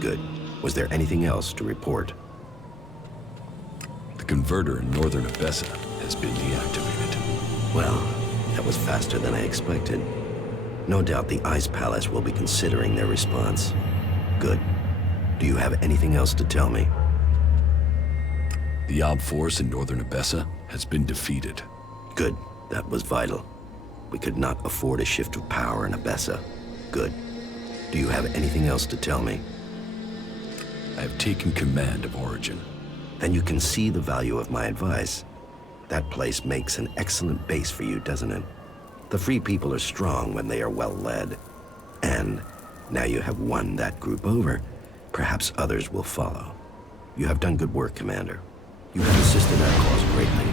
Good. Was there anything else to report? The converter in northern Abessa has been deactivated. Well, that was faster than I expected. No doubt the Ice Palace will be considering their response. Good. Do you have anything else to tell me? The Ob force in northern Abessa has been defeated. Good. That was vital. We could not afford a shift of power in Abessa. Good. Do you have anything else to tell me? I have taken command of Origin. Then you can see the value of my advice. That place makes an excellent base for you, doesn't it? The Free People are strong when they are well led. And now you have won that group over, perhaps others will follow. You have done good work, Commander. You have assisted our cause greatly.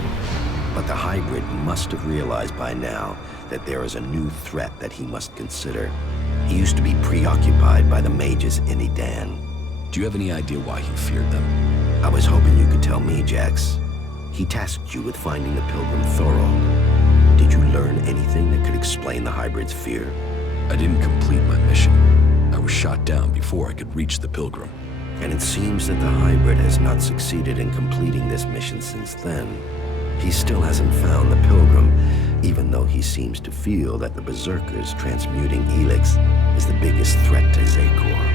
But the hybrid must have realized by now that there is a new threat that he must consider. He used to be preoccupied by the mages in Edan. Do you have any idea why he feared them? I was hoping you could tell me, Jax. He tasked you with finding the pilgrim Thorold. Did you learn anything that could explain the hybrid's fear? I didn't complete my mission. I was shot down before I could reach the pilgrim. And it seems that the hybrid has not succeeded in completing this mission since then. He still hasn't found the pilgrim, even though he seems to feel that the berserkers transmuting Elex is the biggest threat to Zakor.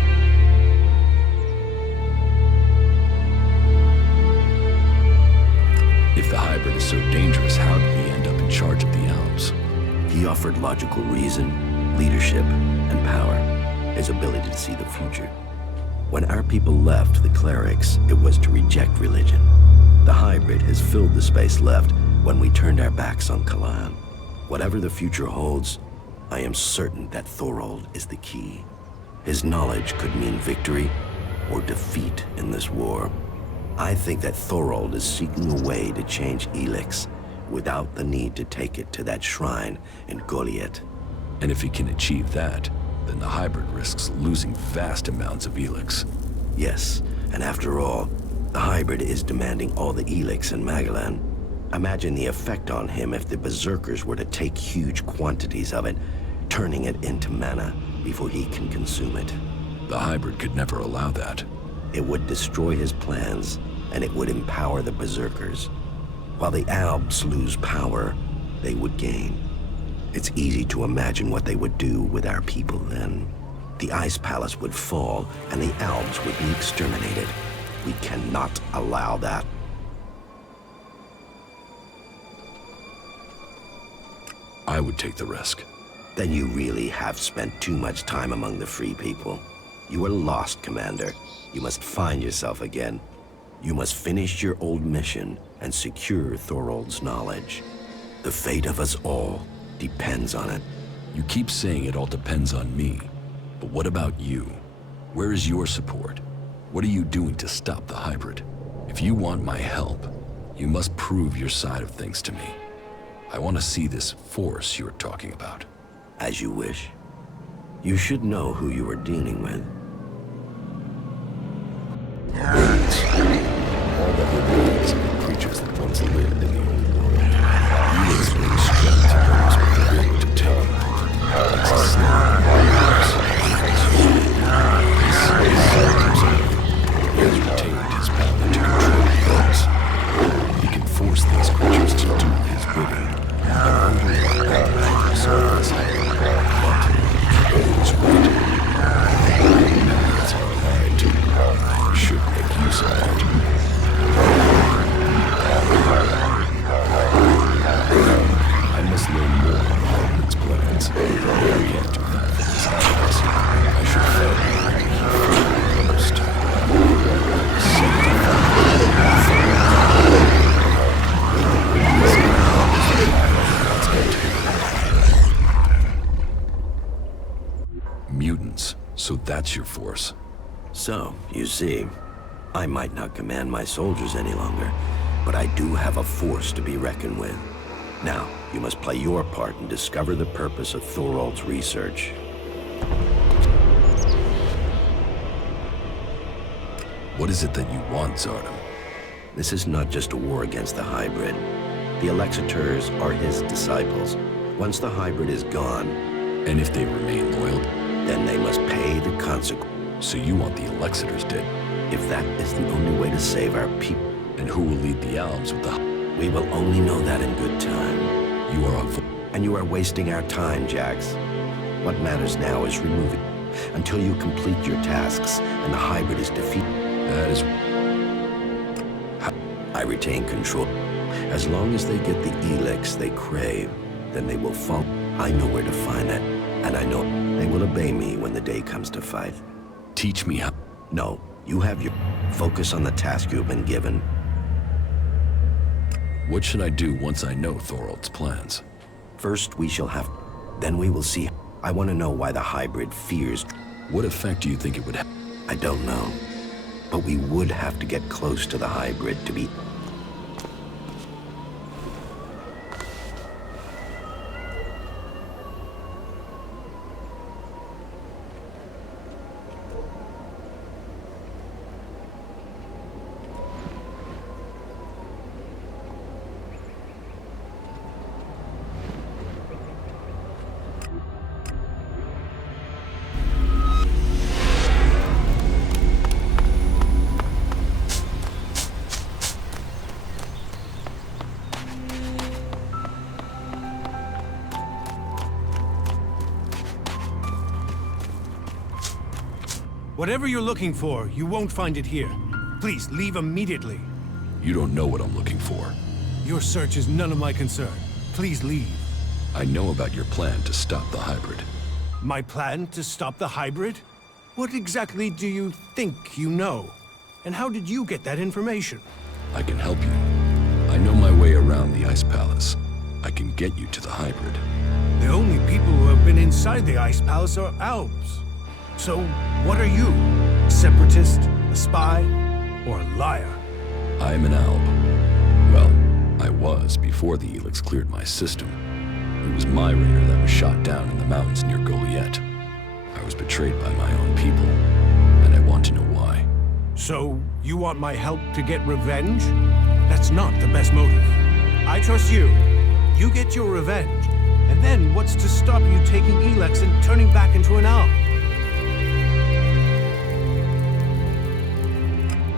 If the hybrid is so dangerous, how did he end up in charge of the elves? He offered logical reason, leadership, and power, his ability to see the future. When our people left the clerics, it was to reject religion. The hybrid has filled the space left when we turned our backs on Kalan. Whatever the future holds, I am certain that Thorold is the key. His knowledge could mean victory or defeat in this war. I think that Thorold is seeking a way to change Elex without the need to take it to that shrine in Goliath. And if he can achieve that, then the hybrid risks losing vast amounts of Elex. Yes, and after all, the hybrid is demanding all the Elex in Magalan. Imagine the effect on him if the berserkers were to take huge quantities of it, turning it into mana before he can consume it. The hybrid could never allow that. It would destroy his plans, and it would empower the berserkers. While the Albs lose power, they would gain. It's easy to imagine what they would do with our people then. The Ice Palace would fall, and the Albs would be exterminated. We cannot allow that. I would take the risk. Then you really have spent too much time among the Free People. You are lost, Commander. You must find yourself again. You must finish your old mission and secure Thorold's knowledge. The fate of us all depends on it. You keep saying it all depends on me. But what about you? Where is your support? What are you doing to stop the hybrid? If you want my help, you must prove your side of things to me. I want to see this force you're talking about. As you wish. You should know who you are dealing with. All that remains of the creatures that once lived in the old world. Elex brings strength to those with the will to tame. It's a snake. He has retained his power to control things. He can force these creatures to do his bidding. And only one can solve this hybrid. But he is right. That's how I do. I should make use of that. I must learn more about Hybrid's plans. I can't do that for this house. I should fail first. Mutants, so that's your force. So, you see, I might not command my soldiers any longer, but I do have a force to be reckoned with. Now, you must play your part and discover the purpose of Thorold's research. What is it that you want, Zardom? This is not just a war against the hybrid. The Alexiters are his disciples. Once the hybrid is gone, And if they remain loyal? then they must pay the consequence. So you want the Elexitors dead? If that is the only way to save our people, And who will lead the Alps with the... we will only know that in good time. You are on... And you are wasting our time, Jax. What matters now is removing until you complete your tasks and the hybrid is defeated. That is... I retain control. As long as they get the Elex they crave, then they will fall. I know where to find that, and I know they will obey me when the day comes to fight. Teach me how... No, you have your focus on the task you've been given. What should I do once I know Thorold's plans? First, we shall have... Then we will see. I want to know why the hybrid fears... What effect do you think it would have? I don't know. But we would have to get close to the hybrid to be... Whatever you're looking for, you won't find it here. Please, leave immediately. You don't know what I'm looking for. Your search is none of my concern. Please leave. I know about your plan to stop the hybrid. My plan to stop the hybrid? What exactly do you think you know? And how did you get that information? I can help you. I know my way around the Ice Palace. I can get you to the hybrid. The only people who have been inside the Ice Palace are Alps. So, what are you? A separatist? A spy? Or a liar? I am an Alp. Well, I was before the Elex cleared my system. It was my raider that was shot down in the mountains near Goliath. I was betrayed by my own people, and I want to know why. So, you want my help to get revenge? That's not the best motive. I trust you. You get your revenge. And then what's to stop you taking Elex and turning back into an Alp?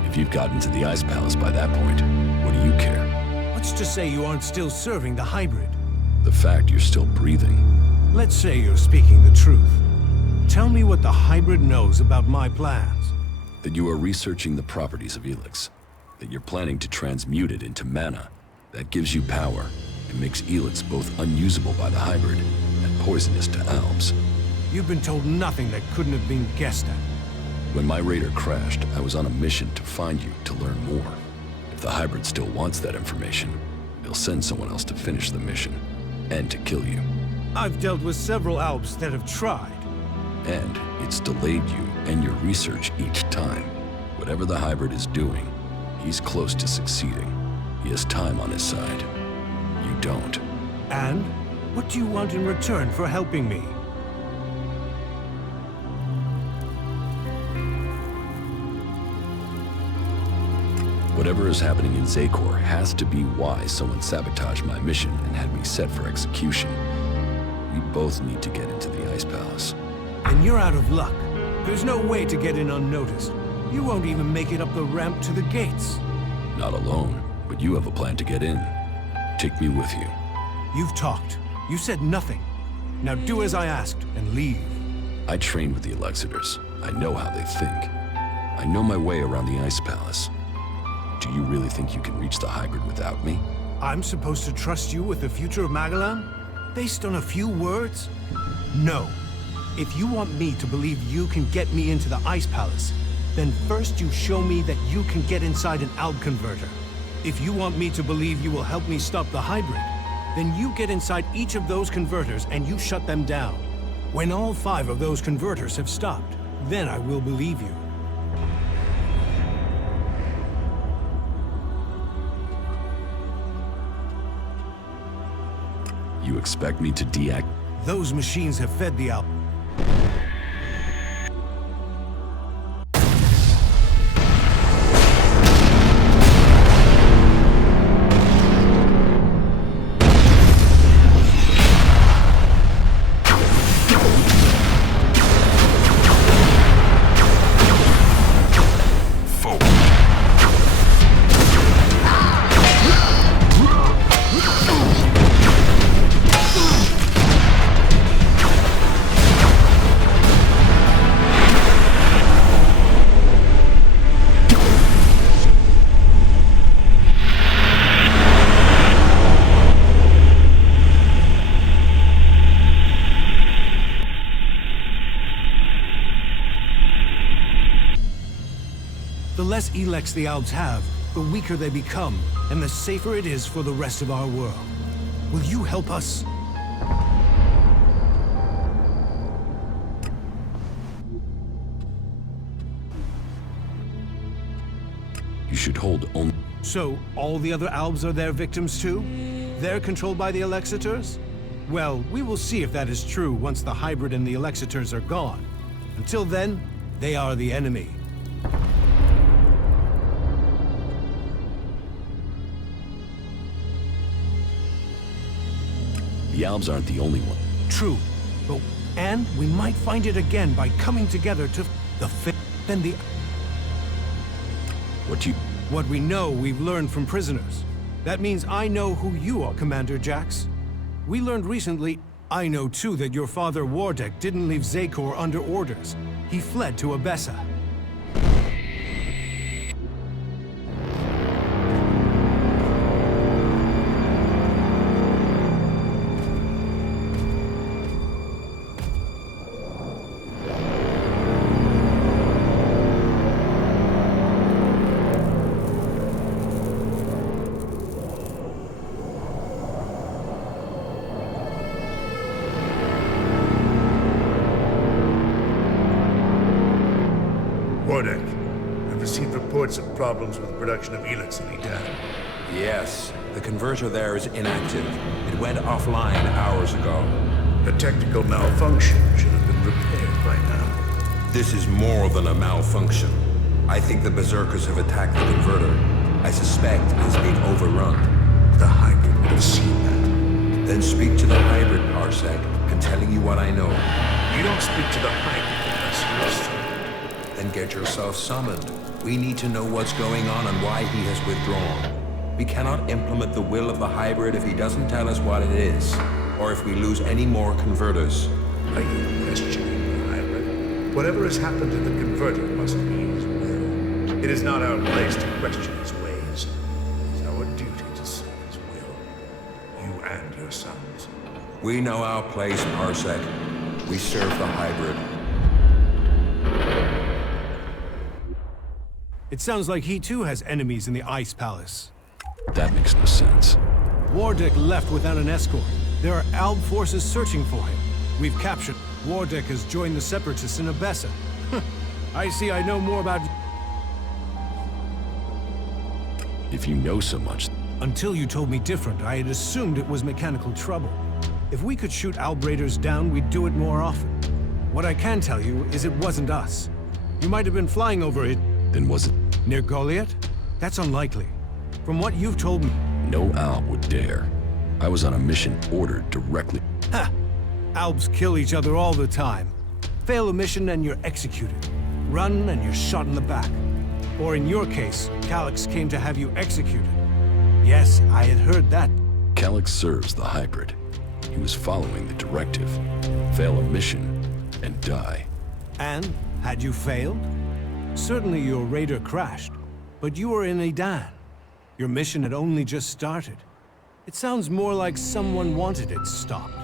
If you've gotten to the Ice Palace by that point, what do you care? What's to say you aren't still serving the hybrid? The fact you're still breathing. Let's say you're speaking the truth. Tell me what the hybrid knows about my plans. That you are researching the properties of Elex. That you're planning to transmute it into mana. That gives you power and makes Elex both unusable by the hybrid and poisonous to Alps. You've been told nothing that couldn't have been guessed at. When my raider crashed, I was on a mission to find you to learn more. If the hybrid still wants that information, they'll send someone else to finish the mission and to kill you. I've dealt with several Alps that have tried. And it's delayed you and your research each time. Whatever the hybrid is doing, he's close to succeeding. He has time on his side. You don't. And what do you want in return for helping me? Whatever is happening in Zakor has to be why someone sabotaged my mission and had me set for execution. We both need to get into the Ice Palace. And you're out of luck. There's no way to get in unnoticed. You won't even make it up the ramp to the gates. Not alone, but you have a plan to get in. Take me with you. You've talked. You said nothing. Now do as I asked and leave. I trained with the Elexitors. I know how they think. I know my way around the Ice Palace. Do you really think you can reach the hybrid without me? I'm supposed to trust you with the future of Magalan? Based on a few words? No. If you want me to believe you can get me into the Ice Palace, then first you show me that you can get inside an Alp converter. If you want me to believe you will help me stop the hybrid, then you get inside each of those converters and you shut them down. When all 5 of those converters have stopped, then I will believe you. You expect me to deact? Those machines have fed the Alp. The less Elex the Albs have, the weaker they become, and the safer it is for the rest of our world. Will you help us? You should hold only... So, all the other Albs are their victims too? They're controlled by the Alexiters? Well, we will see if that is true once the hybrid and the Alexiters are gone. Until then, they are the enemy. The Albs aren't the only one. True, and we might find it again by coming together to then the... What we know, we've learned from prisoners. That means I know who you are, Commander Jax. We learned recently, I know too, that your father Wardek didn't leave Zakor under orders. He fled to Abessa. Wardek, I've received reports of problems with the production of Elex in Edan. Yes, the converter there is inactive. It went offline hours ago. A technical malfunction should have been repaired by now. This is more than a malfunction. I think the Berserkers have attacked the converter. I suspect it is being overrun. The hybrid would have seen that. Then speak to the hybrid, Parsec. I'm telling you what I know. You don't speak to the hybrid unless you're summoned. Then get yourself summoned. We need to know what's going on and why he has withdrawn. We cannot implement the will of the hybrid if he doesn't tell us what it is, or if we lose any more converters. Are you questioning the hybrid? Whatever has happened to the converter must be his will. It is not our place to question his ways. It is our duty to serve his will. You and your sons. We know our place, Parsec. We serve the hybrid. It sounds like he too has enemies in the Ice Palace. That makes no sense. Wardek left without an escort. There are Alb forces searching for him. We've captured. Wardek has joined the Separatists in Abessa. I see I know more about... If you know so much... Until you told me different, I had assumed it was mechanical trouble. If we could shoot Alb raiders down, we'd do it more often. What I can tell you is it wasn't us. You might have been flying over it. Then was it... Near Goliath? That's unlikely. From what you've told me... No Alb would dare. I was on a mission ordered directly... Ha! Albs kill each other all the time. Fail a mission and you're executed. Run and you're shot in the back. Or in your case, Calyx came to have you executed. Yes, I had heard that. Calyx serves the hybrid. He was following the directive. Fail a mission and die. And, had you failed? Certainly your raider crashed, but you were in Edan. Your mission had only just started. It sounds more like someone wanted it stopped.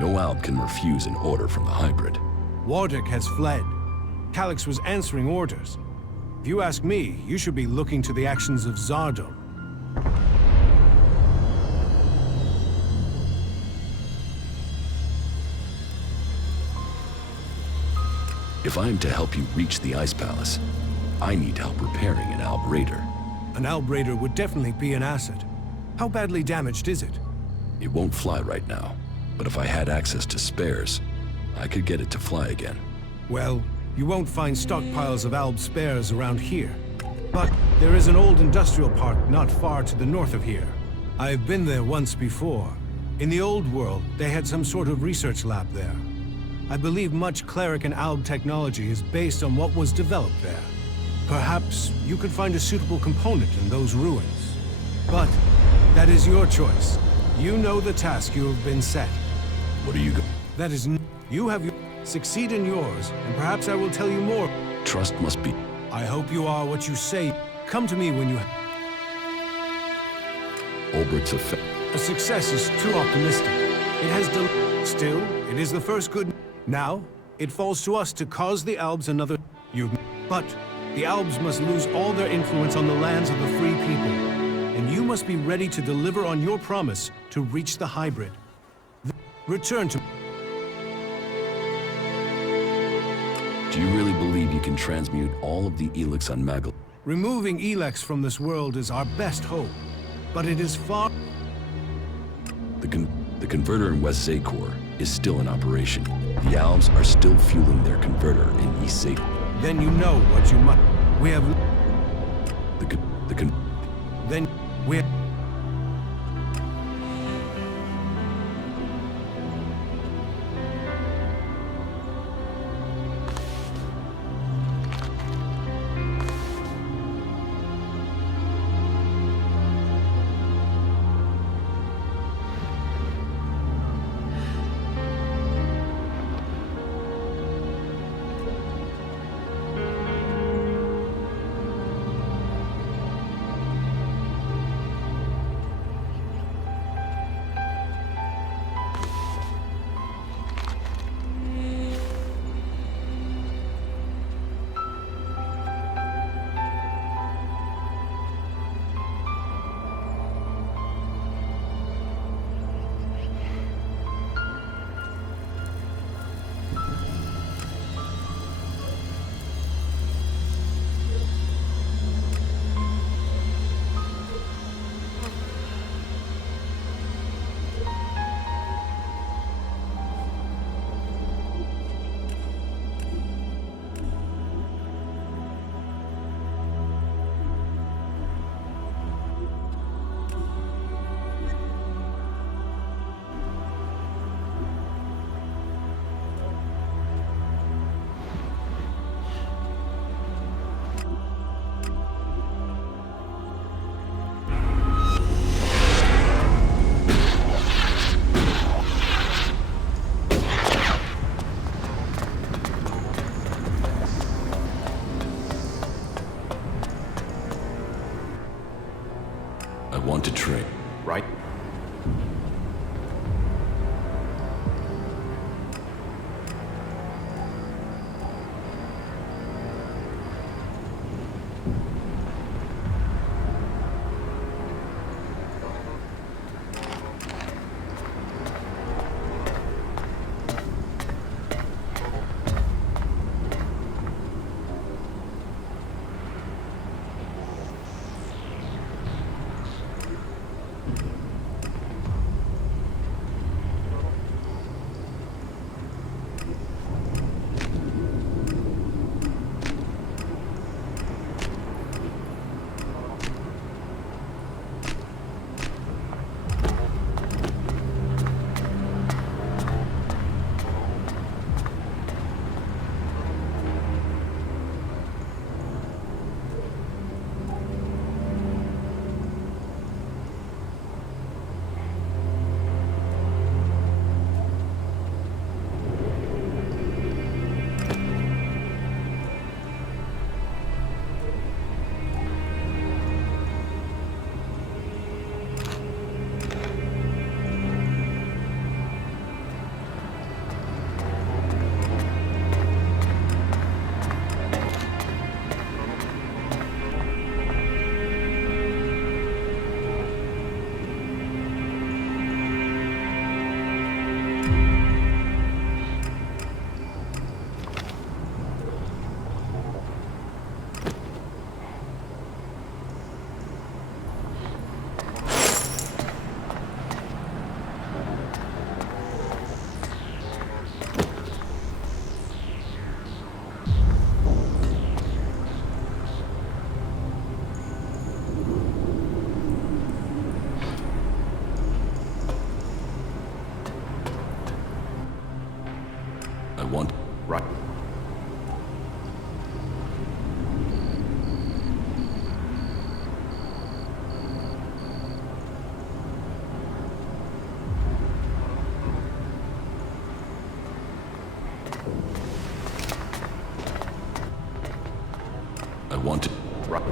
No Alb can refuse an order from the hybrid. Wardek has fled. Calyx was answering orders. If you ask me, you should be looking to the actions of Zardo. If I'm to help you reach the Ice Palace, I need help repairing an Alb Raider. An Alb Raider would definitely be an asset. How badly damaged is it? It won't fly right now, but if I had access to spares, I could get it to fly again. Well, you won't find stockpiles of Alb spares around here. But there is an old industrial park not far to the north of here. I've been there once before. In the old world, they had some sort of research lab there. I believe much cleric and Alb technology is based on what was developed there. Perhaps you could find a suitable component in those ruins. But that is your choice. You know the task you have been set. What are you go- That is you have your succeed in yours, and perhaps I will tell you more. Trust must be... I hope you are what you say. Come to me when you Ulbricht's effect. A success is too optimistic. It has Still, it is the first good... Now, it falls to us to cause the Albs another... But The Albs must lose all their influence on the lands of the free people. And you must be ready to deliver on your promise to reach the hybrid. Return to... Do you really believe you can transmute all of the Elex on Magal? Removing Elex from this world is our best hope. But it is far... The converter in West Zakor is still in operation. The Albs are still fueling their converter in East Zakor. Then you know what you must... We have... Then we have... I want to train. Right? I want... Right. I want to... Right.